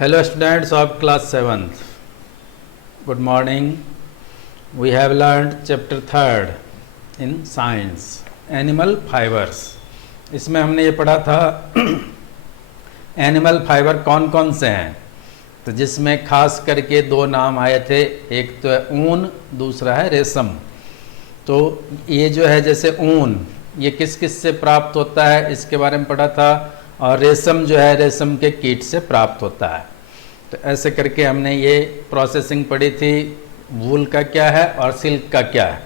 Hello students of class 7th. Good morning. We have learned chapter 3rd in science, animal fibers. इसमें हमने ये पढ़ा था animal fibre कौन कौन से हैं, तो जिसमें खास करके दो नाम आए थे, एक तो है ऊन, दूसरा है रेशम। तो ये जो है जैसे ऊन, ये किस किस से प्राप्त होता है इसके बारे में पढ़ा था, और रेशम जो है रेशम के कीट से प्राप्त होता है। तो ऐसे करके हमने ये प्रोसेसिंग पढ़ी थी, वूल का क्या है और सिल्क का क्या है।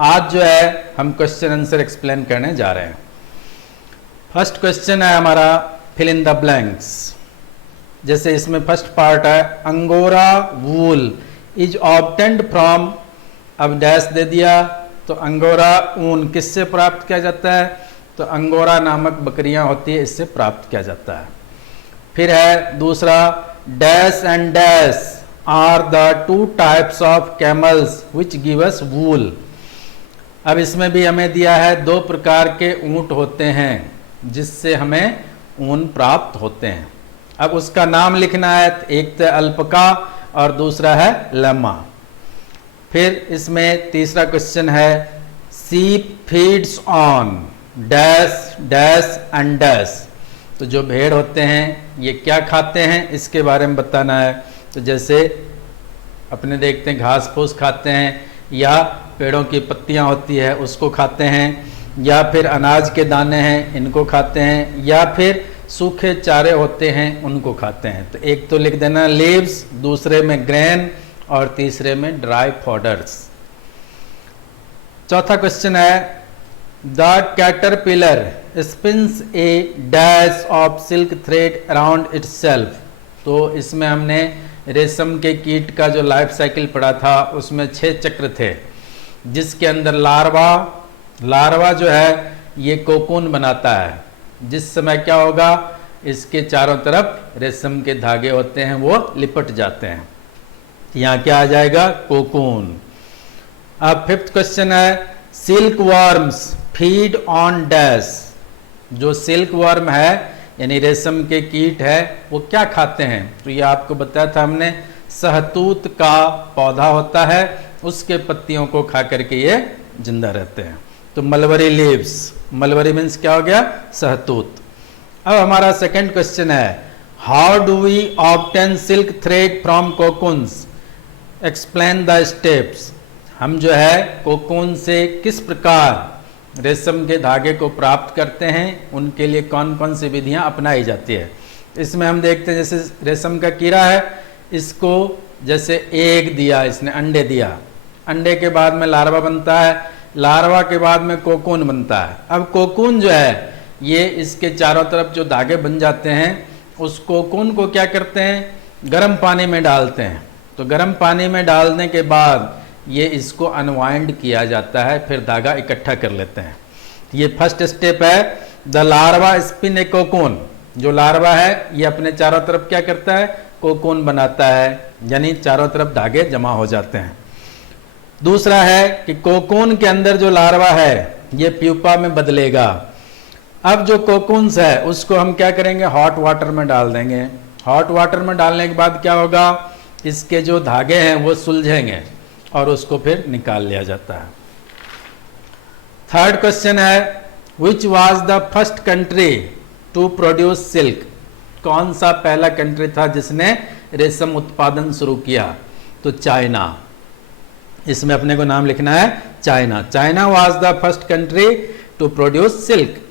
आज जो है हम क्वेश्चन आंसर एक्सप्लेन करने जा रहे हैं। फर्स्ट क्वेश्चन है हमारा फिल इन द ब्लैंक्स। जैसे इसमें फर्स्ट पार्ट है angora wool is obtained from, अब डैश दे दिया, तो अंगोरा ऊन किससे प्राप्त किया जाता है, तो अंगोरा नामक बकरियां होती है, इससे प्राप्त किया जाता है। फिर है दूसरा dash and dash are the two types of camels which give us wool. अब इसमें भी हमें दिया है दो प्रकार के ऊंट होते हैं जिससे हमें ऊन प्राप्त होते हैं। अब उसका नाम लिखना है, एक तो अल्पका और दूसरा है लम्मा। फिर इसमें तीसरा क्वेश्चन है sheep feeds on dash dash and dash. तो जो भेड़ होते हैं ये क्या खाते हैं इसके बारे में बताना है। तो जैसे अपने देखते हैं घास फूस खाते हैं, या पेड़ों की पत्तियां होती है उसको खाते हैं, या फिर अनाज के दाने हैं इनको खाते हैं, या फिर सूखे चारे होते हैं उनको खाते हैं। तो एक तो लिख देना लीव्स, दूसरे में ग्रेन और तीसरे में ड्राई फॉडर्स। चौथा क्वेश्चन है the caterpillar spins a dash of silk thread around itself. तो इसमें हमने रेशम के कीट का जो लाइफ साइकिल पढ़ा था उसमें 6 चक्र थे, जिसके अंदर लार्वा जो है ये कोकून बनाता है। जिस समय क्या होगा, इसके चारों तरफ रेशम के धागे होते हैं वो लिपट जाते हैं, यहाँ क्या आ जाएगा, कोकून। अब फिफ्थ क्वेश्चन है silk worms feed on dash. जो सिल्क वर्म है यानी रेशम के कीट है वो क्या खाते हैं, तो ये आपको बताया था हमने, सहतूत का पौधा होता है उसके पत्तियों को खा करके ये जिंदा रहते हैं। तो मलबरी लीव्स, मलबरी मीन्स क्या हो गया, सहतूत। अब हमारा सेकंड क्वेश्चन है how do we obtain silk thread from cocoons, explain the steps. हम जो है कोकून से किस प्रकार रेशम के धागे को प्राप्त करते हैं, उनके लिए कौन कौन सी विधियां अपनाई जाती है। इसमें हम देखते हैं जैसे रेशम का कीड़ा है, इसको जैसे एग दिया, इसने अंडे दिया, अंडे के बाद में लार्वा बनता है, लार्वा के बाद में कोकून बनता है। अब कोकून जो है ये इसके चारों तरफ जो धागे बन जाते हैं उस कोकून को क्या करते हैं, गर्म पानी में डालते हैं। तो गर्म पानी में डालने के बाद ये इसको अनवाइंड किया जाता है, फिर धागा इकट्ठा कर लेते हैं। ये फर्स्ट स्टेप है the larva spin A cocoon. जो लार्वा है ये अपने चारों तरफ क्या करता है, कोकून बनाता है, यानी चारों तरफ धागे जमा हो जाते हैं। दूसरा है कि कोकून के अंदर जो लार्वा है ये प्यूपा में बदलेगा। अब जो कोकून्स है उसको हम क्या करेंगे, हॉट वाटर में डाल देंगे। हॉट वाटर में डालने के बाद क्या होगा, इसके जो धागे हैं वो सुलझेंगे और उसको फिर निकाल लिया जाता है। थर्ड क्वेश्चन है which was the first country to produce silk. कौन सा पहला कंट्री था जिसने रेशम उत्पादन शुरू किया, तो चाइना। इसमें अपने को नाम लिखना है China. China was the first country to produce silk.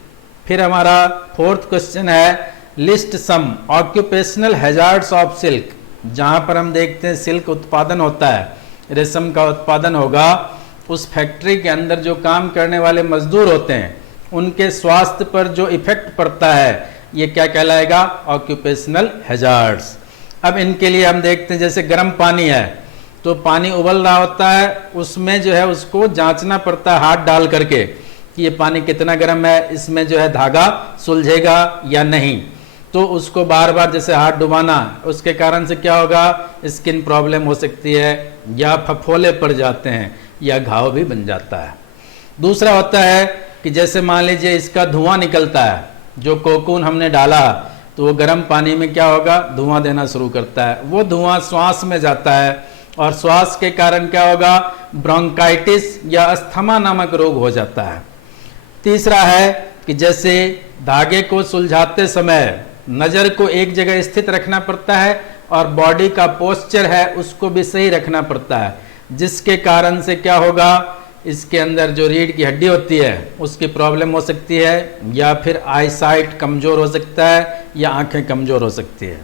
फिर हमारा फोर्थ क्वेश्चन है list some occupational hazards of silk. जहां पर हम देखते हैं सिल्क उत्पादन होता है, रेशम का उत्पादन होगा, उस फैक्ट्री के अंदर जो काम करने वाले मजदूर होते हैं उनके स्वास्थ्य पर जो इफेक्ट पड़ता है ये क्या कहलाएगा, ऑक्यूपेशनल हैजार्ड्स। अब इनके लिए हम देखते हैं जैसे गर्म पानी है तो पानी उबल रहा होता है, उसमें जो है उसको जांचना पड़ता है हाथ डाल करके कि ये पानी कितना गर्म है, इसमें जो है धागा सुलझेगा या नहीं। तो उसको बार बार जैसे हाथ डुबाना, उसके कारण से क्या होगा, स्किन प्रॉब्लम हो सकती है, या फफोले पड़ जाते हैं, या घाव भी बन जाता है। दूसरा होता है कि जैसे मान लीजिए इसका धुआं निकलता है, जो कोकून हमने डाला तो वो गर्म पानी में क्या होगा, धुआं देना शुरू करता है, वो धुआं श्वास में जाता है और श्वास के कारण क्या होगा, ब्रोंकाइटिस या अस्थमा नामक रोग हो जाता है। तीसरा है कि जैसे धागे को सुलझाते समय नज़र को एक जगह स्थित रखना पड़ता है और बॉडी का पोस्चर है उसको भी सही रखना पड़ता है, जिसके कारण से क्या होगा, इसके अंदर जो रीढ़ की हड्डी होती है उसकी प्रॉब्लम हो सकती है, या फिर आईसाइट कमज़ोर हो सकता है या आंखें कमज़ोर हो सकती है।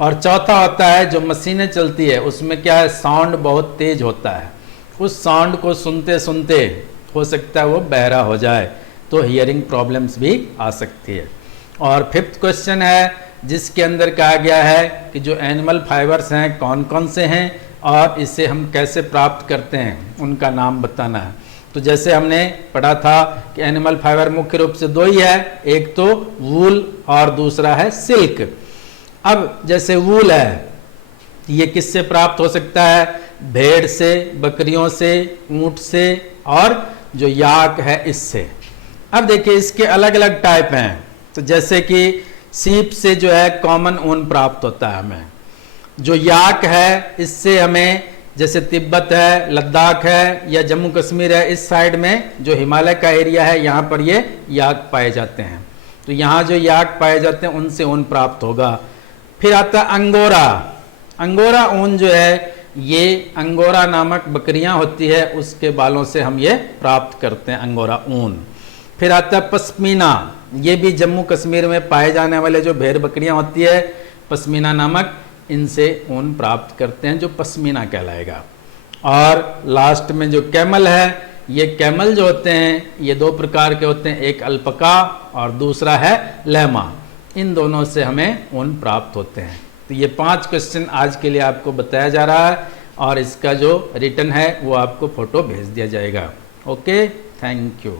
और चौथा होता है जो मशीनें चलती है उसमें क्या है, साउंड बहुत तेज होता है, उस साउंड को सुनते सुनते हो सकता है वो बहरा हो जाए, तो हियरिंग प्रॉब्लम्स भी आ सकती है। और फिफ्थ क्वेश्चन है जिसके अंदर कहा गया है कि जो एनिमल फाइबर्स हैं कौन कौन से हैं और इसे हम कैसे प्राप्त करते हैं, उनका नाम बताना है। तो जैसे हमने पढ़ा था कि एनिमल फाइबर मुख्य रूप से दो ही है, एक तो वूल और दूसरा है सिल्क। अब जैसे वूल है ये किससे प्राप्त हो सकता है, भेड़ से, बकरियों से, ऊंट से और जो याक है इससे। अब देखिए इसके अलग अलग टाइप हैं, तो जैसे कि सीप से जो है कॉमन ऊन प्राप्त होता है हमें, जो याक है इससे हमें, जैसे तिब्बत है, लद्दाख है या जम्मू कश्मीर है, इस साइड में जो हिमालय का एरिया है यहाँ पर ये याक पाए जाते हैं, तो यहाँ जो याक पाए जाते हैं उनसे ऊन प्राप्त होगा। फिर आता है अंगोरा। अंगोरा ऊन जो है ये अंगोरा नामक बकरियां होती है उसके बालों से हम ये प्राप्त करते हैं अंगोरा ऊन। फिर आता है पश्मीना, ये भी जम्मू कश्मीर में पाए जाने वाले जो भेड़ बकरियां होती है पश्मीना नामक, इनसे ऊन प्राप्त करते हैं जो पश्मीना कहलाएगा। और लास्ट में जो कैमल है, ये कैमल जो होते हैं ये दो प्रकार के होते हैं, एक अल्पका और दूसरा है लैमा, इन दोनों से हमें ऊन प्राप्त होते हैं। तो ये 5 क्वेश्चन आज के लिए आपको बताया जा रहा है और इसका जो रिटर्न है वो आपको फोटो भेज दिया जाएगा। Okay, thank you.